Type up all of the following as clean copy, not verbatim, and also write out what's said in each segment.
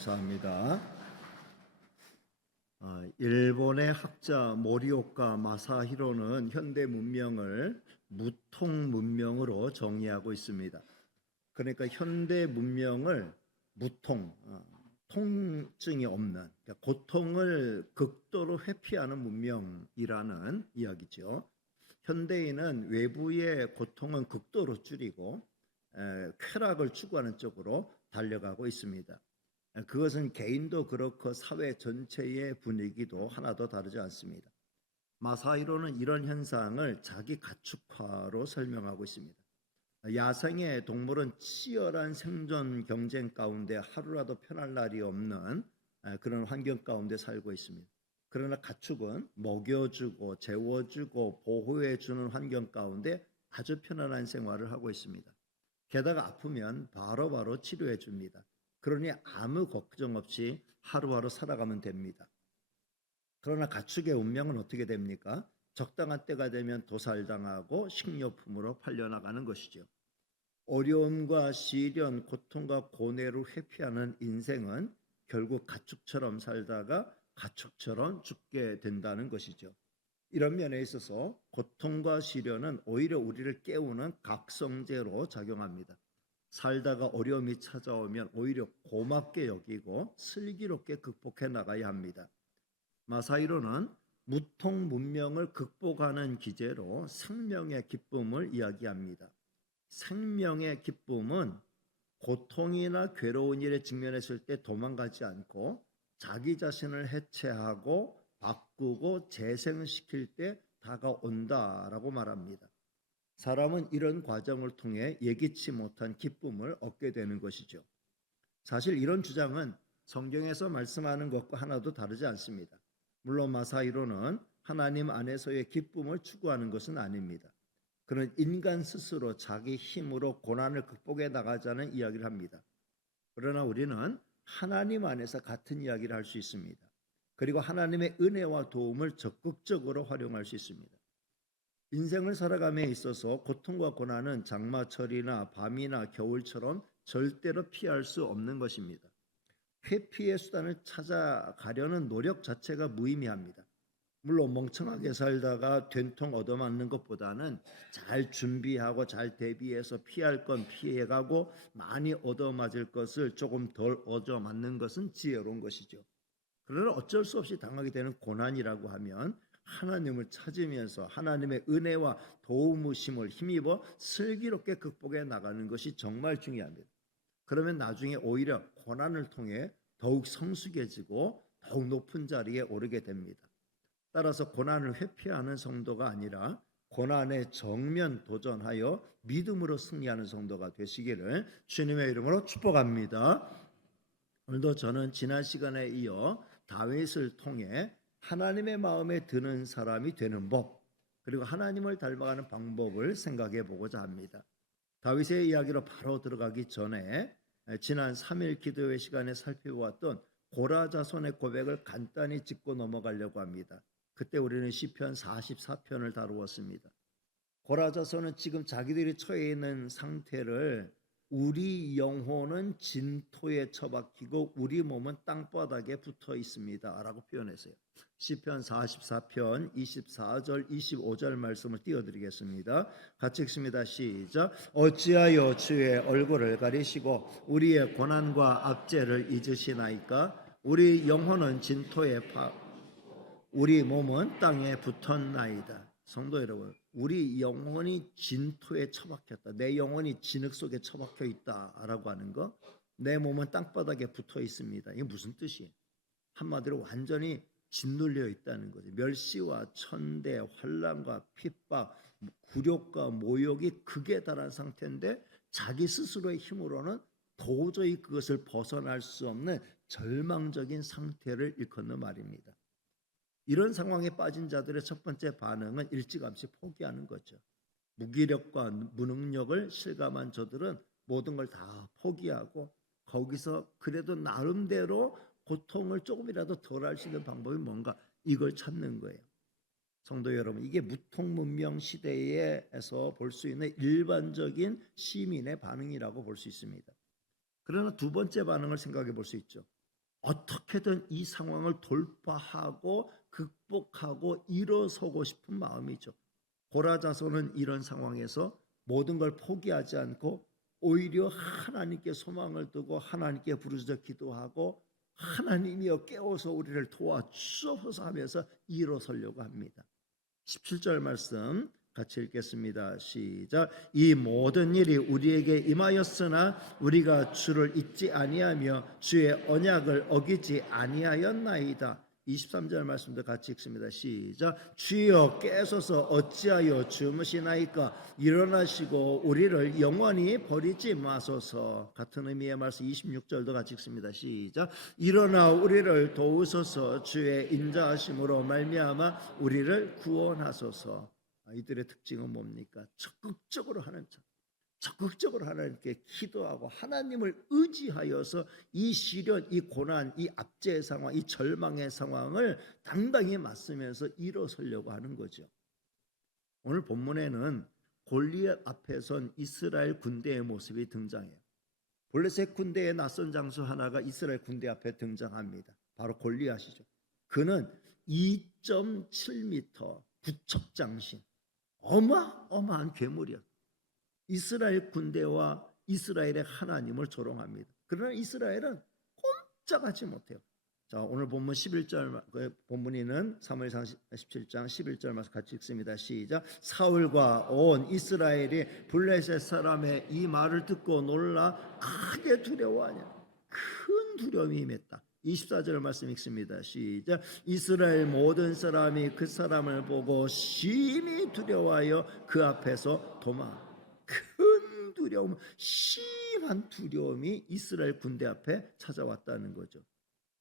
감사합니다. 일본의 학자 모리오카 마사히로는 현대 문명을 무통 문명으로 정의하고 있습니다. 그러니까 현대 문명을 무통, 통증이 없는, 그러니까 고통을 극도로 회피하는 문명이라는 이야기죠. 현대인은 외부의 고통은 극도로 줄이고 쾌락을 추구하는 쪽으로 달려가고 있습니다. 그것은 개인도 그렇고 사회 전체의 분위기도 하나도 다르지 않습니다. 마사히로는 이런 현상을 자기 가축화로 설명하고 있습니다. 야생의 동물은 치열한 생존 경쟁 가운데 하루라도 편할 날이 없는 그런 환경 가운데 살고 있습니다. 그러나 가축은 먹여주고 재워주고 보호해주는 환경 가운데 아주 편안한 생활을 하고 있습니다. 게다가 아프면 바로바로 치료해 줍니다. 그러니 아무 걱정 없이 하루하루 살아가면 됩니다. 그러나 가축의 운명은 어떻게 됩니까? 적당한 때가 되면 도살당하고 식료품으로 팔려나가는 것이죠. 어려움과 시련, 고통과 고뇌를 회피하는 인생은 결국 가축처럼 살다가 가축처럼 죽게 된다는 것이죠. 이런 면에 있어서 고통과 시련은 오히려 우리를 깨우는 각성제로 작용합니다. 살다가 어려움이 찾아오면 오히려 고맙게 여기고 슬기롭게 극복해 나가야 합니다. 마사히로는 무통 문명을 극복하는 기제로 생명의 기쁨을 이야기합니다. 생명의 기쁨은 고통이나 괴로운 일에 직면했을 때 도망가지 않고 자기 자신을 해체하고 바꾸고 재생시킬 때 다가온다라고 말합니다. 사람은 이런 과정을 통해 예기치 못한 기쁨을 얻게 되는 것이죠. 사실 이런 주장은 성경에서 말씀하는 것과 하나도 다르지 않습니다. 물론 마사히로는 하나님 안에서의 기쁨을 추구하는 것은 아닙니다. 그는 인간 스스로 자기 힘으로 고난을 극복해 나가자는 이야기를 합니다. 그러나 우리는 하나님 안에서 같은 이야기를 할 수 있습니다. 그리고 하나님의 은혜와 도움을 적극적으로 활용할 수 있습니다. 인생을 살아감에 있어서 고통과 고난은 장마철이나 밤이나 겨울처럼 절대로 피할 수 없는 것입니다. 회피의 수단을 찾아가려는 노력 자체가 무의미합니다. 물론 멍청하게 살다가 된통 얻어맞는 것보다는 잘 준비하고 잘 대비해서 피할 건 피해가고 많이 얻어맞을 것을 조금 덜 얻어맞는 것은 지혜로운 것이죠. 그러나 어쩔 수 없이 당하게 되는 고난이라고 하면 하나님을 찾으면서 하나님의 은혜와 도우심을 힘입어 슬기롭게 극복해 나가는 것이 정말 중요합니다. 그러면 나중에 오히려 고난을 통해 더욱 성숙해지고 더욱 높은 자리에 오르게 됩니다. 따라서 고난을 회피하는 성도가 아니라 고난에 정면 도전하여 믿음으로 승리하는 성도가 되시기를 주님의 이름으로 축복합니다. 오늘도 저는 지난 시간에 이어 다윗을 통해 하나님의 마음에 드는 사람이 되는 법, 그리고 하나님을 닮아가는 방법을 생각해 보고자 합니다. 다윗의 이야기로 바로 들어가기 전에 지난 3일 기도회 시간에 살펴보았던 고라 자손의 고백을 간단히 짚고 넘어가려고 합니다. 그때 우리는 시편 44편을 다루었습니다. 고라 자손은 지금 자기들이 처해 있는 상태를 우리 영혼은 진토에 처박히고 우리 몸은 땅바닥에 붙어 있습니다 라고 표현했어요. 시편 44편 24절 25절 말씀을 띄워드리겠습니다. 같이 읽습니다. 시작. 어찌하여 주의 얼굴을 가리시고 우리의 고난과 압제를 잊으시나이까. 우리 영혼은 진토에 우리 몸은 땅에 붙었나이다. 성도 여러분, 우리 영혼이 진토에 처박혔다. 내 영혼이 진흙 속에 처박혀 있다라고 하는 거, 내 몸은 땅바닥에 붙어 있습니다. 이게 무슨 뜻이에요? 한마디로 완전히 짓눌려 있다는 거죠. 멸시와 천대, 환난과 핍박, 굴욕과 모욕이 극에 달한 상태인데 자기 스스로의 힘으로는 도저히 그것을 벗어날 수 없는 절망적인 상태를 일컫는 말입니다. 이런 상황에 빠진 자들의 첫 번째 반응은 일찌감치 포기하는 거죠. 무기력과 무능력을 실감한 저들은 모든 걸 다 포기하고 거기서 그래도 나름대로 고통을 조금이라도 덜 할 수 있는 방법이 뭔가 이걸 찾는 거예요. 성도 여러분, 이게 무통문명 시대에서 볼 수 있는 일반적인 시민의 반응이라고 볼 수 있습니다. 그러나 두 번째 반응을 생각해 볼 수 있죠. 어떻게든 이 상황을 돌파하고 극복하고 일어서고 싶은 마음이죠. 고라자손은 이런 상황에서 모든 걸 포기하지 않고 오히려 하나님께 소망을 두고 하나님께 부르짖어 기도하고 하나님이여 깨워서 우리를 도와주옵소서 하면서 일어서려고 합니다. 17절 말씀 같이 읽겠습니다. 시작. 이 모든 일이 우리에게 임하였으나 우리가 주를 잊지 아니하며 주의 언약을 어기지 아니하였나이다. 23절 말씀도 같이 읽습니다. 시작. 주여 깨소서 어찌하여 주무시나이까. 일어나시고 우리를 영원히 버리지 마소서. 같은 의미의 말씀 26절도 같이 읽습니다. 시작. 일어나 우리를 도우소서. 주의 인자하심으로 말미암아 우리를 구원하소서. 이들의 특징은 뭡니까? 적극적으로 하는 자. 적극적으로 하나님께 기도하고 하나님을 의지하여서 이 시련, 이 고난, 이 압제의 상황, 이 절망의 상황을 당당히 맞서면서 일어서려고 하는 거죠. 오늘 본문에는 골리앗 앞에 선 이스라엘 군대의 모습이 등장해요. 블레셋 군대의 낯선 장수 하나가 이스라엘 군대 앞에 등장합니다. 바로 골리앗이죠. 그는 2.7m 구척장신, 어마어마한 괴물이었어요. 이스라엘 군대와 이스라엘의 하나님을 조롱합니다. 그러나 이스라엘은 꼼짝하지 못해요. 자, 오늘 본문 11절 본문에는 사무엘상 17장 11절 말씀 같이 읽습니다. 시작. 사울과 온 이스라엘이 블레셋 사람의 이 말을 듣고 놀라 크게 두려워하냐. 큰 두려움이 임했다. 24절 말씀 읽습니다. 시작. 이스라엘 모든 사람이 그 사람을 보고 심히 두려워하여 그 앞에서 도망. 큰 두려움, 심한 두려움이 이스라엘 군대 앞에 찾아왔다는 거죠.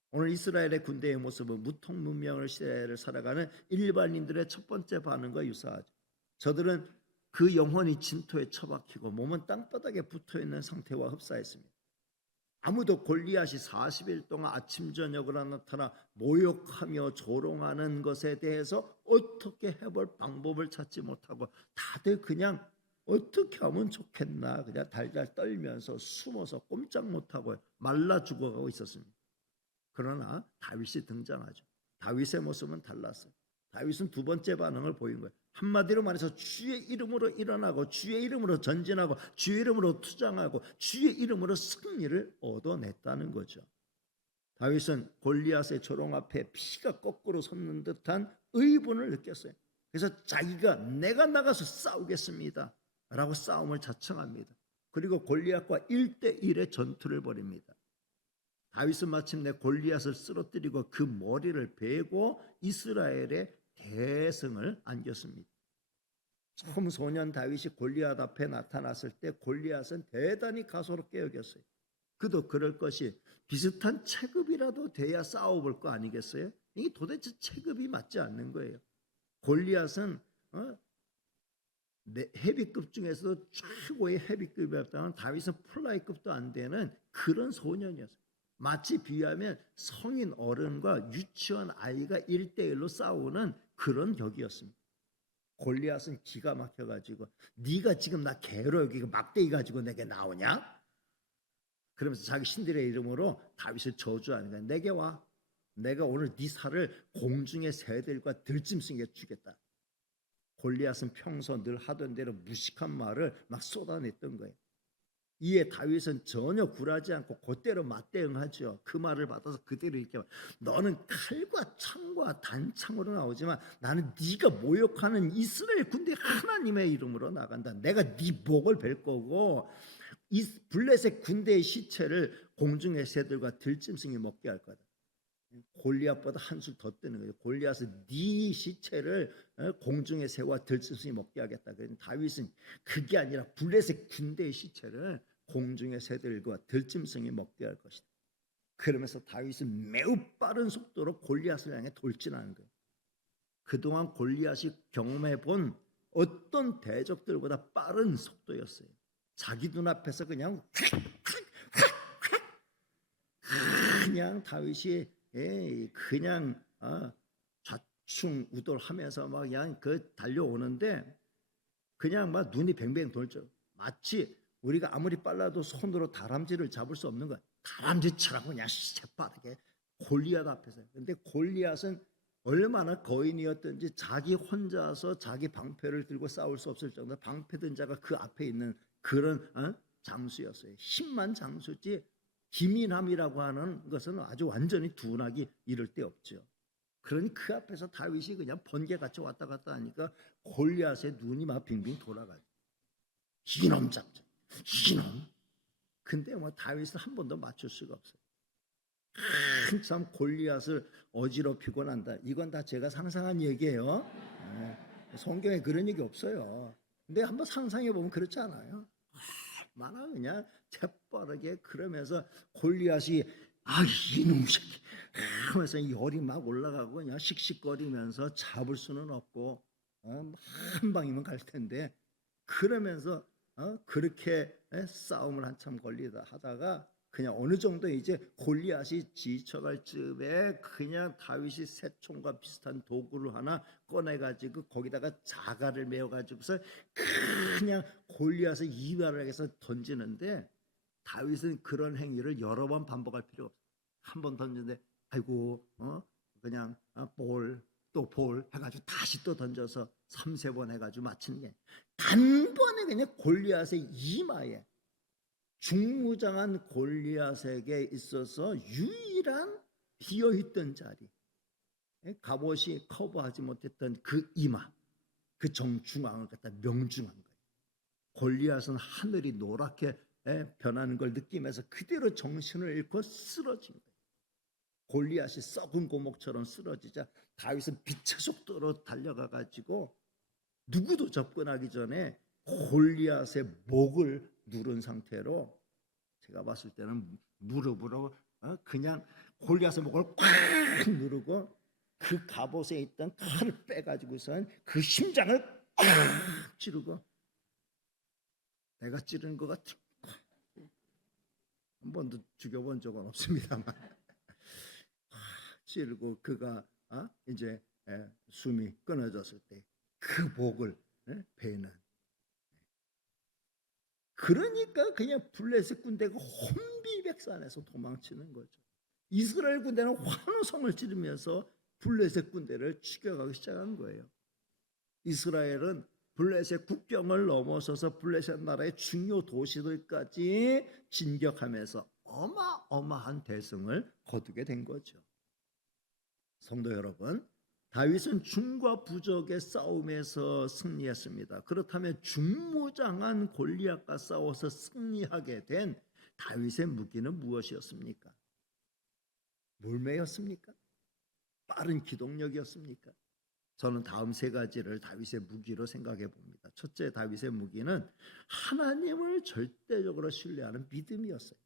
오늘 이스라엘의 군대의 모습은 무통문명을 시대를 살아가는 일반인들의 첫 번째 반응과 유사하죠. 저들은 그 영혼이 진토에 처박히고 몸은 땅바닥에 붙어있는 상태와 흡사했습니다. 아무도 골리앗이 40일 동안 아침 저녁으로 나타나 모욕하며 조롱하는 것에 대해서 어떻게 해볼 방법을 찾지 못하고 다들 그냥 어떻게 하면 좋겠나 그냥 달달 떨면서 숨어서 꼼짝 못하고 말라 죽어가고 있었습니다. 그러나 다윗이 등장하죠. 다윗의 모습은 달랐어요. 다윗은 두 번째 반응을 보인 거예요. 한마디로 말해서 주의 이름으로 일어나고 주의 이름으로 전진하고 주의 이름으로 투장하고 주의 이름으로 승리를 얻어냈다는 거죠. 다윗은 골리앗의 조롱 앞에 피가 거꾸로 솟는 듯한 의분을 느꼈어요. 그래서 자기가 내가 나가서 싸우겠습니다 라고 싸움을 자청합니다. 그리고 골리앗과 1대1의 전투를 벌입니다. 다윗은 마침내 골리앗을 쓰러뜨리고 그 머리를 베고 이스라엘의 대승을 안겼습니다. 처음 소년 다윗이 골리앗 앞에 나타났을 때 골리앗은 대단히 가소롭게 여겼어요. 그도 그럴 것이 비슷한 체급이라도 돼야 싸워볼 거 아니겠어요? 이게 도대체 체급이 맞지 않는 거예요. 골리앗은 헤비급 중에서도 최고의 헤비급이었다면 다윗은 플라이급도 안 되는 그런 소년이었어요. 마치 비유하면 성인 어른과 유치원 아이가 1대1로 싸우는 그런 격이었습니다. 골리앗은 기가 막혀가지고 네가 지금 나 개로 여기고 막대기 가지고 내게 나오냐? 그러면서 자기 신들의 이름으로 다윗을 저주하는 거야. 내게 와. 내가 오늘 네 살을 공중의 새들과 들짐승에 주겠다. 골리앗은 평소 늘 하던 대로 무식한 말을 막 쏟아냈던 거예요. 이에 다윗은 전혀 굴하지 않고 그대로 맞대응하죠. 그 말을 받아서 그대로 이렇게 너는 칼과 창과 단창으로 나오지만 나는 네가 모욕하는 이스라엘 군대 하나님의 이름으로 나간다. 내가 네 목을 벨 거고 이 블레셋 군대의 시체를 공중의 새들과 들짐승이 먹게 할 거다. 골리앗보다 한술 더 뜨는 거예요. 골리앗은 네 시체를 공중의 새와 들짐승이 먹게 하겠다. 그래서 다윗은 그게 아니라 블레셋 군대의 시체를 공중의 새들과 들짐승이 먹게 할 것이다. 그러면서 다윗은 매우 빠른 속도로 골리앗을 향해 돌진하는 거예요. 그동안 골리앗이 경험해 본 어떤 대적들보다 빠른 속도였어요. 자기 눈앞에서 그냥 다윗이 그냥 좌충우돌하면서 막 그냥 달려오는데 그냥 막 눈이 뱅뱅 돌죠. 마치 우리가 아무리 빨라도 손으로 다람쥐를 잡을 수 없는 거야. 다람쥐처럼 그냥 새빠르게 골리앗 앞에서. 근데 골리앗은 얼마나 거인이었든지 자기 혼자서 자기 방패를 들고 싸울 수 없을 정도로 방패 든 자가 그 앞에 있는 그런 장수였어요. 힘만 장수지 기민함이라고 하는 것은 아주 완전히 둔하기 이를 데 없죠. 그러니 그 앞에서 다윗이 그냥 번개같이 왔다 갔다 하니까 골리앗의 눈이 막 빙빙 돌아가요. 이놈 잡자, 이놈. 근데 뭐 다윗은 한 번도 맞출 수가 없어요. 한참 골리앗을 어지럽히고 난다. 이건 다 제가 상상한 얘기예요. 성경에 그런 얘기 없어요. 근데 한번 상상해 보면 그렇지 않아요? 얼마나 그냥 재빠르게 그러면서 골리앗이 이놈 새끼 하면서 열이 막 올라가고 그냥 씩씩거리면서 잡을 수는 없고 한 방이면 갈 텐데 그러면서 그렇게 싸움을 한참 걸리다 하다가 그냥 어느 정도 이제 골리앗이 지쳐갈 즈음에 그냥 다윗이 새총과 비슷한 도구를 하나 꺼내가지고 거기다가 자갈을 메어가지고서 그냥 골리앗을 이발해서 던지는데 다윗은 그런 행위를 여러 번 반복할 필요 없어. 한 번 던지는데 아이고 그냥 볼 또 볼 해가지고 다시 또 던져서 3~4번 해가지고 맞히는 게 단번에 그냥 골리앗의 이마에 중무장한 골리앗에게 있어서 유일한 비어있던 자리 갑옷이 커버하지 못했던 그 이마 그 정중앙을 갖다 명중한 거예요. 골리앗은 하늘이 노랗게 변하는 걸 느끼면서 그대로 정신을 잃고 쓰러진 거예요. 골리앗이 썩은 고목처럼 쓰러지자 다윗은 빛의 속도로 달려가 가지고 누구도 접근하기 전에 골리앗의 목을 누른 상태로 제가 봤을 때는 무릎으로 그냥 골리앗의 목을 꽉 누르고 그 갑옷에 있던 칼을 빼가지고선 그 심장을 꽉 찌르고 내가 찌르는 것 같아. 한 번도 죽여본 적은 없습니다만 찌르고 그가 이제 숨이 끊어졌을 때 그 목을 베는. 그러니까 그냥 블레셋 군대가 혼비백산해서 도망치는 거죠. 이스라엘 군대는 환호성을 지르면서 블레셋 군대를 추격하기 시작한 거예요. 이스라엘은 블레셋 국경을 넘어서서 블레셋 나라의 중요 도시들까지 진격하면서 어마어마한 대승을 거두게 된 거죠. 성도 여러분, 다윗은 중과 부적의 싸움에서 승리했습니다. 그렇다면 중무장한 골리앗과 싸워서 승리하게 된 다윗의 무기는 무엇이었습니까? 몰매였습니까? 빠른 기동력이었습니까? 저는 다음 세 가지를 다윗의 무기로 생각해 봅니다. 첫째, 다윗의 무기는 하나님을 절대적으로 신뢰하는 믿음이었어요.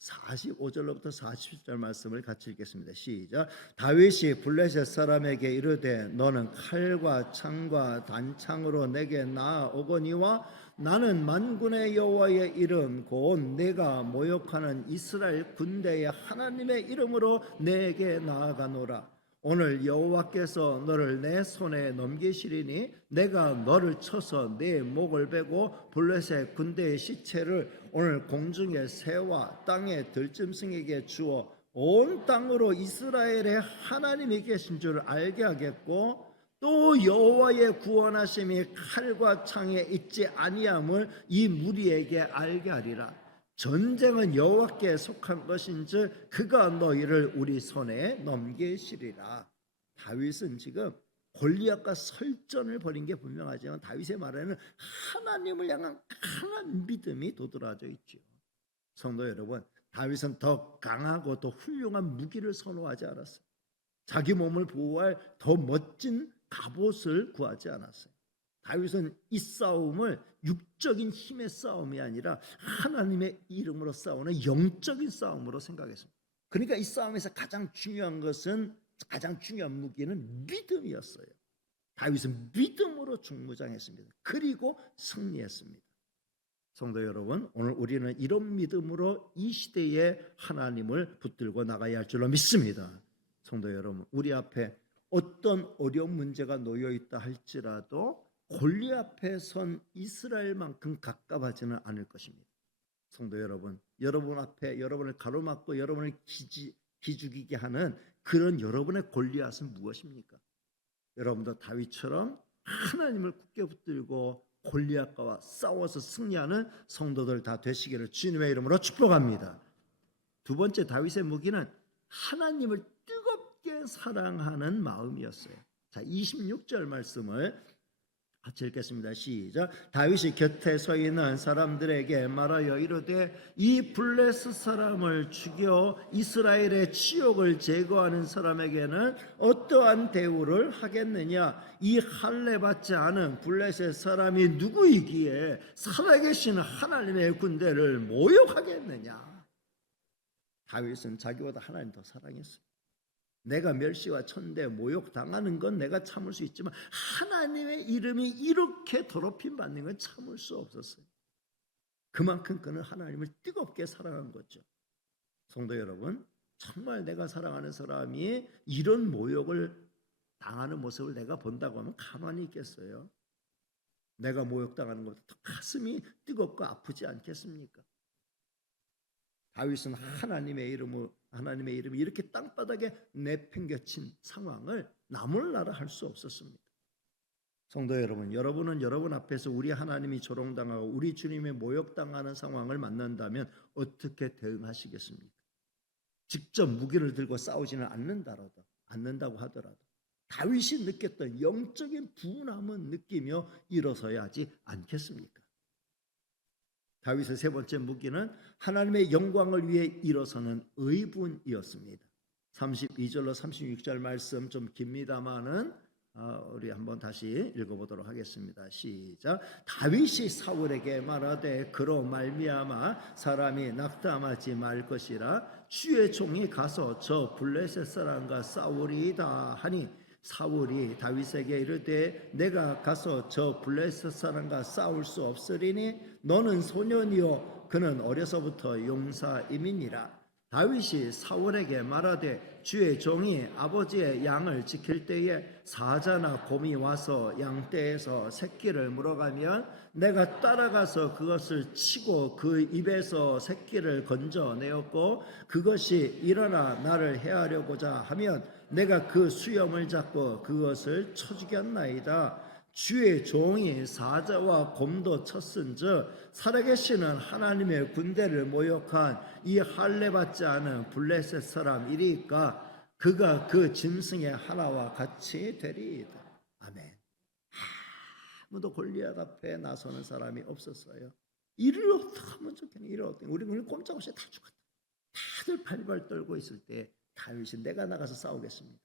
45절로부터 47절 말씀을 같이 읽겠습니다. 시작. 다윗이 블레셋 사람에게 이르되 너는 칼과 창과 단창으로 내게 나아오거니와 나는 만군의 여호와의 이름 곧 내가 모욕하는 이스라엘 군대의 하나님의 이름으로 내게 나아가노라. 오늘 여호와께서 너를 내 손에 넘기시리니 내가 너를 쳐서 내 목을 베고 블레셋 군대의 시체를 오늘 공중의 새와 땅의 들짐승에게 주어 온 땅으로 이스라엘의 하나님이 계신 줄 알게 하겠고 또 여호와의 구원하심이 칼과 창에 있지 아니함을 이 무리에게 알게 하리라. 전쟁은 여호와께 속한 것인즉 그가 너희를 우리 손에 넘기시리라. 다윗은 지금 골리앗과 설전을 벌인 게 분명하지만 다윗의 말에는 하나님을 향한 강한 믿음이 도드라져 있죠. 성도 여러분, 다윗은 더 강하고 더 훌륭한 무기를 선호하지 않았어요. 자기 몸을 보호할 더 멋진 갑옷을 구하지 않았어요. 다윗은 이 싸움을 육적인 힘의 싸움이 아니라 하나님의 이름으로 싸우는 영적인 싸움으로 생각했습니다. 그러니까 이 싸움에서 가장 중요한 무기는 믿음이었어요. 다윗은 믿음으로 중무장했습니다. 그리고 승리했습니다. 성도 여러분, 오늘 우리는 이런 믿음으로 이 시대에 하나님을 붙들고 나가야 할 줄로 믿습니다. 성도 여러분, 우리 앞에 어떤 어려운 문제가 놓여 있다 할지라도 골리앗 앞에 선 이스라엘만큼 갑갑하지는 않을 것입니다. 성도 여러분, 여러분 앞에 여러분을 가로막고 여러분을 기죽이게 하는 그런 여러분의 골리앗은 무엇입니까? 여러분도 다윗처럼 하나님을 굳게 붙들고 골리앗과 싸워서 승리하는 성도들 다 되시기를 주님의 이름으로 축복합니다. 두 번째 다윗의 무기는 하나님을 뜨겁게 사랑하는 마음이었어요. 자, 26절 말씀을 같이 읽겠습니다. 시작. 다윗이 곁에 서 있는 사람들에게 말하여 이르되 이 블레셋 사람을 죽여 이스라엘의 치욕을 제거하는 사람에게는 어떠한 대우를 하겠느냐? 이 할례 받지 않은 블레셋 사람이 누구이기에 살아계신 하나님의 군대를 모욕하겠느냐? 다윗은 자기보다 하나님 더 사랑했어요. 내가 멸시와 천대 모욕 당하는 건 내가 참을 수 있지만 하나님의 이름이 이렇게 더럽힘 받는 건 참을 수 없었어요. 그만큼 그는 하나님을 뜨겁게 사랑한 거죠. 성도 여러분, 정말 내가 사랑하는 사람이 이런 모욕을 당하는 모습을 내가 본다고 하면 가만히 있겠어요? 내가 모욕당하는 것도 가슴이 뜨겁고 아프지 않겠습니까? 다윗은 하나님의 이름이 이렇게 땅바닥에 내팽개친 상황을 나몰라라 할 수 없었습니다. 성도 여러분, 여러분은 여러분 앞에서 우리 하나님이 조롱당하고 우리 주님의 모욕당하는 상황을 만난다면 어떻게 대응하시겠습니까? 직접 무기를 들고 싸우지는 않는다고 하더라도 다윗이 느꼈던 영적인 분함은 느끼며 일어서야 하지 않겠습니까? 다윗의 세 번째 무기는 하나님의 영광을 위해 일어서는 의분이었습니다. 32절로 36절 말씀 좀 깁니다마는 우리 한번 다시 읽어보도록 하겠습니다. 시작. 다윗이 사울에게 말하되 그로 말미암아 사람이 낙담하지 말 것이라 주의 종이 가서 저 블레셋 사람과 싸우리이다 하니 사울이 다윗에게 이르되 내가 가서 저 블레셋 사람과 싸울 수 없으리니 너는 소년이요 그는 어려서부터 용사임이니라. 다윗이 사울에게 말하되 주의 종이 아버지의 양을 지킬 때에 사자나 곰이 와서 양떼에서 새끼를 물어가면 내가 따라가서 그것을 치고 그 입에서 새끼를 건져내었고 그것이 일어나 나를 해하려고자 하면 내가 그 수염을 잡고 그것을 쳐 죽였나이다. 주의 종이 사자와 곰도 쳤은즉 살아계시는 하나님의 군대를 모욕한 이 할례 받지 않은 블레셋 사람 이리까 그가 그 짐승의 하나와 같이 되리이다. 아멘. 아무도 골리앗 앞에 나서는 사람이 없었어요. 이를 어떻게 하면 좋겠냐. 이를 어떻게 우리는 꼼짝없이 다 죽었다. 다들 발발 떨고 있을 때 다윗이 내가 나가서 싸우겠습니다.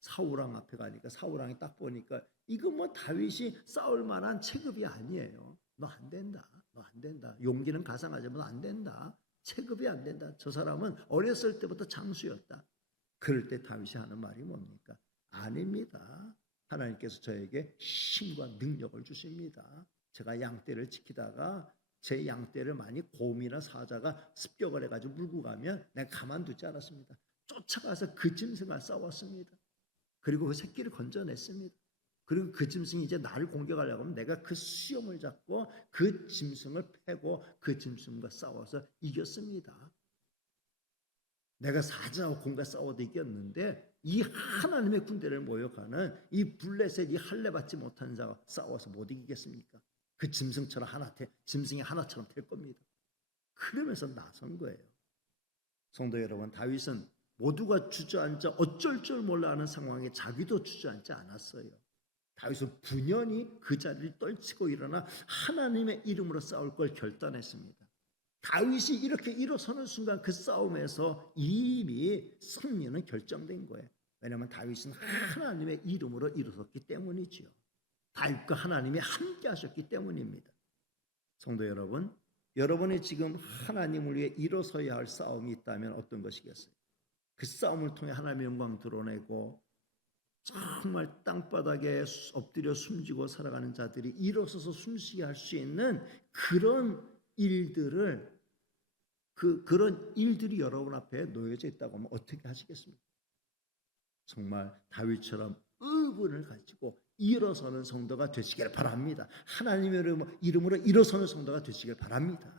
사울왕 앞에 가니까 사울왕이 딱 보니까 이거 뭐 다윗이 싸울 만한 체급이 아니에요. 너 안 된다. 너 안 된다. 용기는 가상하지만 너 안 된다. 체급이 안 된다. 저 사람은 어렸을 때부터 장수였다. 그럴 때 다윗이 하는 말이 뭡니까? 아닙니다. 하나님께서 저에게 힘과 능력을 주십니다. 제가 양떼를 지키다가 제 양떼를 많이 곰이나 사자가 습격을 해가지고 물고 가면 내가 가만두지 않았습니다. 쫓아가서 그 짐승과 싸웠습니다. 그리고 그 새끼를 건져냈습니다. 그리고 그 짐승이 이제 나를 공격하려고 하면 내가 그 수염을 잡고 그 짐승을 패고 그 짐승과 싸워서 이겼습니다. 내가 사자와 곰과 싸워도 이겼는데 이 하나님의 군대를 모욕하는 이 블레셋 이 할례 받지 못한 자와 싸워서 못 이기겠습니까? 그 짐승처럼 짐승이 하나처럼 될 겁니다. 그러면서 나선 거예요. 성도 여러분, 다윗은 모두가 주저앉아 어쩔 줄 몰라 하는 상황에 자기도 주저앉지 않았어요. 다윗은 분연히 그 자리를 떨치고 일어나 하나님의 이름으로 싸울 걸 결단했습니다. 다윗이 이렇게 일어서는 순간 그 싸움에서 이미 승리는 결정된 거예요. 왜냐하면 다윗은 하나님의 이름으로 일어섰기 때문이지요. 다윗과 하나님이 함께 하셨기 때문입니다. 성도 여러분, 여러분이 지금 하나님을 위해 일어서야 할 싸움이 있다면 어떤 것이겠어요? 그 싸움을 통해 하나님의 영광 드러내고 정말 땅바닥에 엎드려 숨지고 살아가는 자들이 일어서서 숨쉬게 할 수 있는 그런 일들을 그런 일들이 여러분 앞에 놓여져 있다고 하면 어떻게 하시겠습니까? 정말 다윗처럼 의분을 가지고 일어서는 성도가 되시길 바랍니다. 하나님의 이름으로 일어서는 성도가 되시길 바랍니다.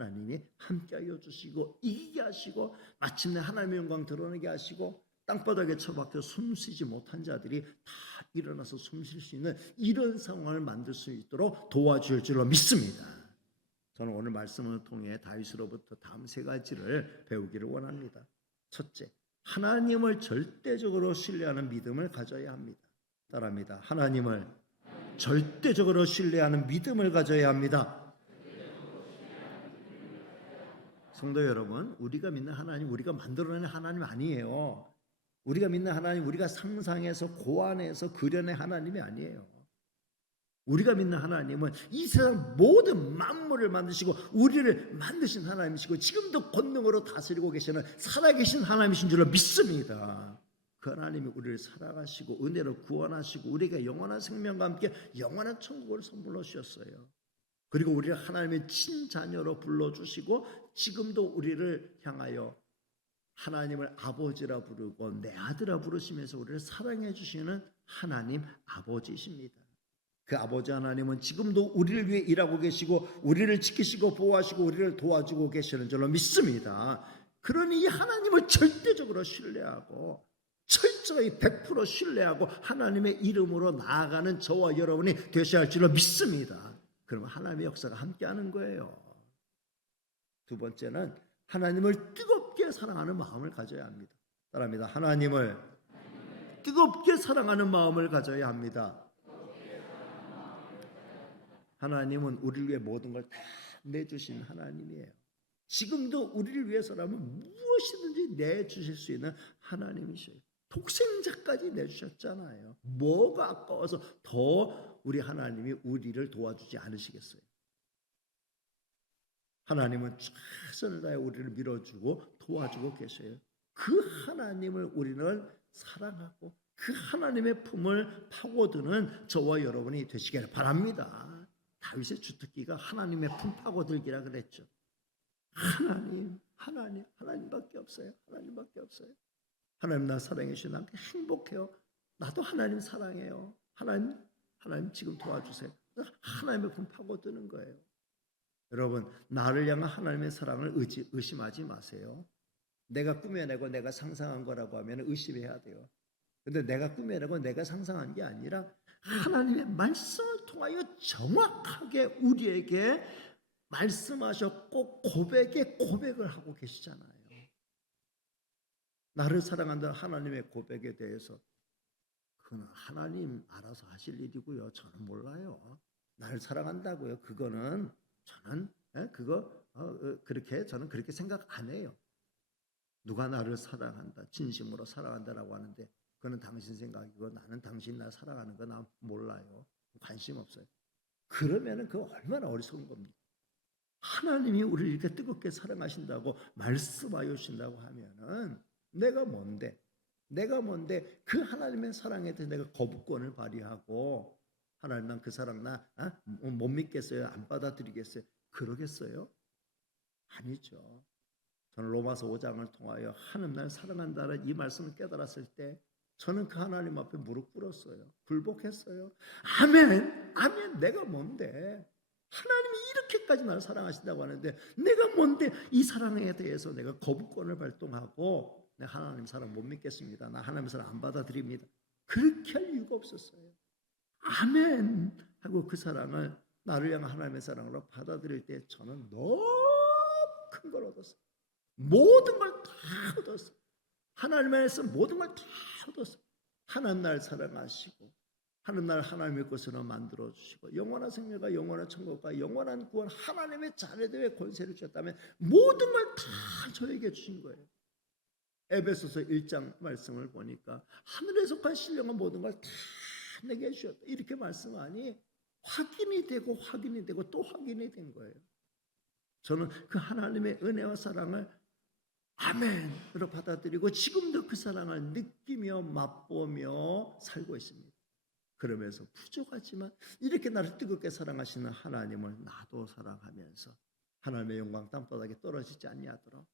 하나님이 함께하여 주시고 이기게 하시고 마침내 하나님의 영광 드러내게 하시고 땅바닥에 처박혀 숨쉬지 못한 자들이 다 일어나서 숨쉴 수 있는 이런 상황을 만들 수 있도록 도와줄 줄로 믿습니다. 저는 오늘 말씀을 통해 다윗으로부터 다음 세 가지를 배우기를 원합니다. 첫째, 하나님을 절대적으로 신뢰하는 믿음을 가져야 합니다. 따라합니다. 하나님을 절대적으로 신뢰하는 믿음을 가져야 합니다. 성도 여러분, 우리가 믿는 하나님, 우리가 만들어낸 하나님 아니에요. 우리가 믿는 하나님, 우리가 상상해서 고안해서 그려낸 하나님이 아니에요. 우리가 믿는 하나님은 이 세상 모든 만물을 만드시고 우리를 만드신 하나님이시고 지금도 권능으로 다스리고 계시는 살아계신 하나님이신 줄로 믿습니다. 그 하나님이 우리를 사랑하시고 은혜로 구원하시고 우리에게 영원한 생명과 함께 영원한 천국을 선물로 주셨어요. 그리고 우리를 하나님의 친자녀로 불러주시고 지금도 우리를 향하여 하나님을 아버지라 부르고 내 아들아 부르시면서 우리를 사랑해 주시는 하나님 아버지이십니다. 그 아버지 하나님은 지금도 우리를 위해 일하고 계시고 우리를 지키시고 보호하시고 우리를 도와주고 계시는 줄로 믿습니다. 그러니 이 하나님을 절대적으로 신뢰하고 철저히 100% 신뢰하고 하나님의 이름으로 나아가는 저와 여러분이 되셔야 할 줄로 믿습니다. 그러면 하나님의 역사가 함께하는 거예요. 두 번째는 하나님을 뜨겁게 사랑하는 마음을 가져야 합니다. 따라합니다. 하나님을 뜨겁게 사랑하는 마음을 가져야 합니다. 하나님은 우리를 위해 모든 걸 다 내주신 하나님이에요. 지금도 우리를 위해서라면 무엇이든지 내주실 수 있는 하나님이셔요. 독생자까지 내주셨잖아요. 뭐가 아까워서 더 우리 하나님이 우리를 도와주지 않으시겠어요? 하나님은 최선을 다해 우리를 밀어주고 도와주고 계셔요. 그 하나님을 우리는 사랑하고 그 하나님의 품을 파고드는 저와 여러분이 되시길 바랍니다. 다윗의 주특기가 하나님의 품 파고들기라 그랬죠. 하나님밖에 없어요. 하나님밖에 없어요. 하나님 나 사랑해 주시나 행복해요. 나도 하나님 사랑해요. 하나님 지금 도와주세요. 하나님의 품 파고드는 거예요. 여러분, 나를 향한 하나님의 사랑을 의심하지 마세요. 내가 꾸며내고 내가 상상한 거라고 하면 의심해야 돼요. 근데 내가 꾸며내고 내가 상상한 게 아니라 하나님의 말씀을 통하여 정확하게 우리에게 말씀하셨고 고백에 고백을 하고 계시잖아요. 나를 사랑한다는 하나님의 고백에 대해서 그건 하나님 알아서 하실 일이고요. 저는 몰라요. 나를 사랑한다고요. 그거는 저는 저는 그렇게 생각 안 해요. 누가 나를 사랑한다, 진심으로 사랑한다라고 하는데 그거는 당신 생각이고 나는 당신 나 사랑하는 거 나 몰라요. 관심 없어요. 그러면은 그거 얼마나 어리석은 겁니까? 하나님이 우리를 이렇게 뜨겁게 사랑하신다고 말씀하여 주신다고 하면은 내가 뭔데 그 하나님의 사랑에 대해서 내가 거부권을 발휘하고 하나님 난 그 사랑 못 믿겠어요. 안 받아들이겠어요. 그러겠어요? 아니죠. 저는 로마서 5장을 통하여 하나님 날 사랑한다는 이 말씀을 깨달았을 때 저는 그 하나님 앞에 무릎 꿇었어요. 굴복했어요. 아멘. 내가 뭔데? 하나님이 이렇게까지 나를 사랑하신다고 하는데 내가 뭔데 이 사랑에 대해서 내가 거부권을 발동하고 내가 하나님 사랑 못 믿겠습니다. 나 하나님 사랑 안 받아들입니다. 그렇게 할 이유가 없었어요. 아멘 하고 그 사랑을 나를 향한 하나님의 사랑으로 받아들일 때 저는 너무 큰 걸 얻었어요. 모든 걸 다 얻었어요. 하나님의 말씀 모든 걸 다 얻었어요. 하나님 날 사랑하시고 하나님 날 하나님의 것으로 만들어주시고 영원한 생명과 영원한 천국과 영원한 구원 하나님의 자녀들의 권세를 주셨다면 모든 걸 다 저에게 주신 거예요. 에베소서 1장 말씀을 보니까 하늘에 속한 신령한 모든 걸 다 내게 주셨다. 이렇게 말씀하니 확인이 되고 또 확인이 된 거예요. 저는 그 하나님의 은혜와 사랑을 아멘으로 받아들이고 지금도 그 사랑을 느끼며 맛보며 살고 있습니다. 그러면서 부족하지만 이렇게 나를 뜨겁게 사랑하시는 하나님을 나도 사랑하면서 하나님의 영광 땅바닥에 떨어지지 아니하도록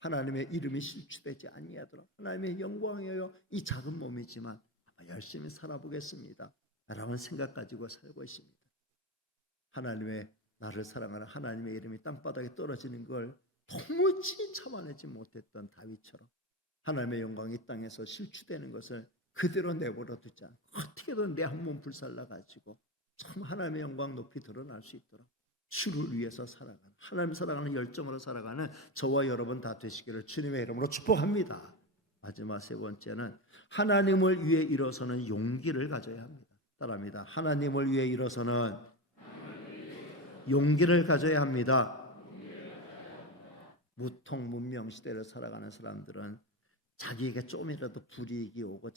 하나님의 이름이 실추되지 아니하도록 하나님의 영광이여 이 작은 몸이지만 열심히 살아보겠습니다 라는 생각 가지고 살고 있습니다. 하나님의 나를 사랑하는 하나님의 이름이 땅바닥에 떨어지는 걸 도무지 참아내지 못했던 다윗처럼 하나님의 영광이 이 땅에서 실추되는 것을 그대로 내버려 두지 않고 어떻게든 내 한 몸 불살라 가지고 참 하나님의 영광 높이 드러날 수 있도록 주를 위해서 살아가는, 하나님 사랑하는 열정으로 살아가는 저와 여러분 다 되시기를 주님의 이름으로 축복합니다. 마지막 세 번째는 하나님을 위해 일어서는 용기를 가져야 합니다. 따라합니다. 하나님을 위해 일어서는 용기를 가져야 합니다. 무통문명 시대를 살아가는 사람들은 자기에게 조금이라도 불이익이 오고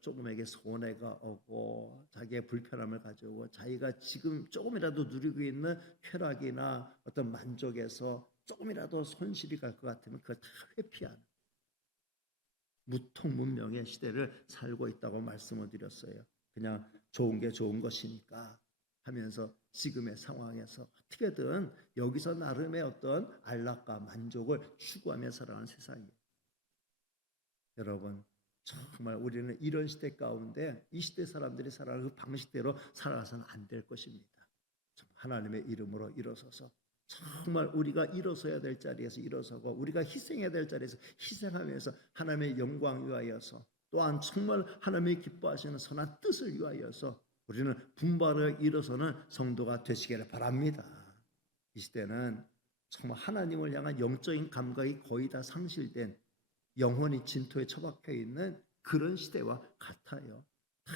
조금에게 손해가 오고 자기의 불편함을 가져오고 자기가 지금 조금이라도 누리고 있는 쾌락이나 어떤 만족에서 조금이라도 손실이 갈 것 같으면 그걸 다 회피하는 무통문명의 시대를 살고 있다고 말씀을 드렸어요. 그냥 좋은 게 좋은 것이니까 하면서 지금의 상황에서 어떻게든 여기서 나름의 어떤 안락과 만족을 추구하며 살아가는 세상이에요. 여러분, 정말 우리는 이런 시대 가운데 이 시대 사람들이 살아가는 그 방식대로 살아가서는 안 될 것입니다. 하나님의 이름으로 일어서서 정말 우리가 일어서야 될 자리에서 일어서고 우리가 희생해야 될 자리에서 희생하면서 하나님의 영광 위하여서 또한 정말 하나님이 기뻐하시는 선한 뜻을 위하여서 우리는 분발하여 일어서는 성도가 되시기를 바랍니다. 이 시대는 정말 하나님을 향한 영적인 감각이 거의 다 상실된 영혼이 진토에 처박혀 있는 그런 시대와 같아요. 다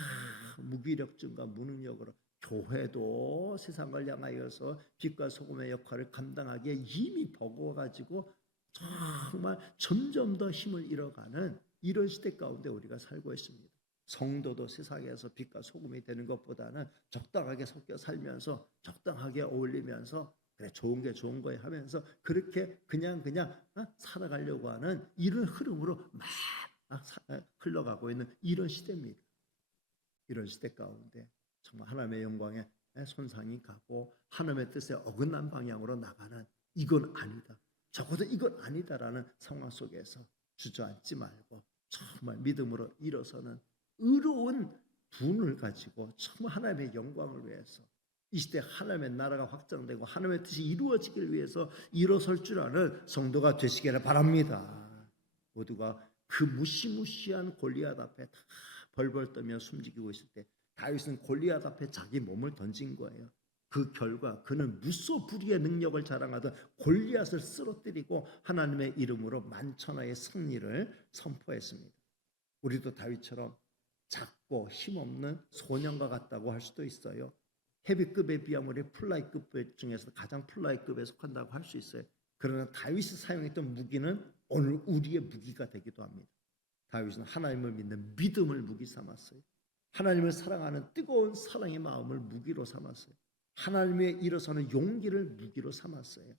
무기력증과 무능력으로 교회도 세상을 향하여서 빛과 소금의 역할을 감당하기에 이미 버거워가지고 정말 점점 더 힘을 잃어가는 이런 시대 가운데 우리가 살고 있습니다. 성도도 세상에서 빛과 소금이 되는 것보다는 적당하게 섞여 살면서 적당하게 어울리면서 그래 좋은 게 좋은 거야 하면서 그렇게 그냥 살아가려고 하는 이런 흐름으로 막 흘러가고 있는 이런 시대입니다. 이런 시대 가운데 정말 하나님의 영광에 손상이 가고 하나님의 뜻에 어긋난 방향으로 나가는 이건 아니다, 적어도 이건 아니다라는 상황 속에서 주저앉지 말고 정말 믿음으로 일어서는 의로운 분을 가지고 정말 하나님의 영광을 위해서 이 시대 하나님의 나라가 확장되고 하나님의 뜻이 이루어지길 위해서 일어설 줄 아는 성도가 되시기를 바랍니다. 모두가 그 무시무시한 골리앗 앞에 다 벌벌 떠며 숨지기고 있을 때 다윗은 골리앗 앞에 자기 몸을 던진 거예요. 그 결과 그는 무소불위의 능력을 자랑하던 골리앗을 쓰러뜨리고 하나님의 이름으로 만천하의 승리를 선포했습니다. 우리도 다윗처럼 작고 힘없는 소년과 같다고 할 수도 있어요. 헤비급에 비하면 우리 플라이급 중에서 가장 플라이급에 속한다고 할 수 있어요. 그러나 다윗이 사용했던 무기는 오늘 우리의 무기가 되기도 합니다. 다윗은 하나님을 믿는 믿음을 무기 삼았어요. 하나님을 사랑하는 뜨거운 사랑의 마음을 무기로 삼았어요. 하나님에 일어서는 용기를 무기로 삼았어요.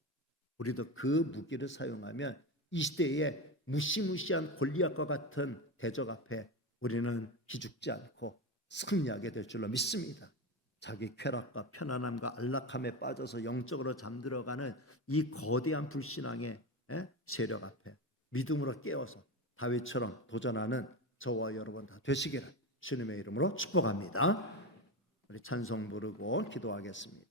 우리도 그 무기를 사용하면 이 시대에 무시무시한 골리앗과 같은 대적 앞에 우리는 기죽지 않고 승리하게 될 줄로 믿습니다. 자기 쾌락과 편안함과 안락함에 빠져서 영적으로 잠들어가는 이 거대한 불신앙의 세력 앞에 믿음으로 깨어서 다윗처럼 도전하는 저와 여러분 다 되시기를 주님의 이름으로 축복합니다. 우리 찬송 부르고 기도하겠습니다.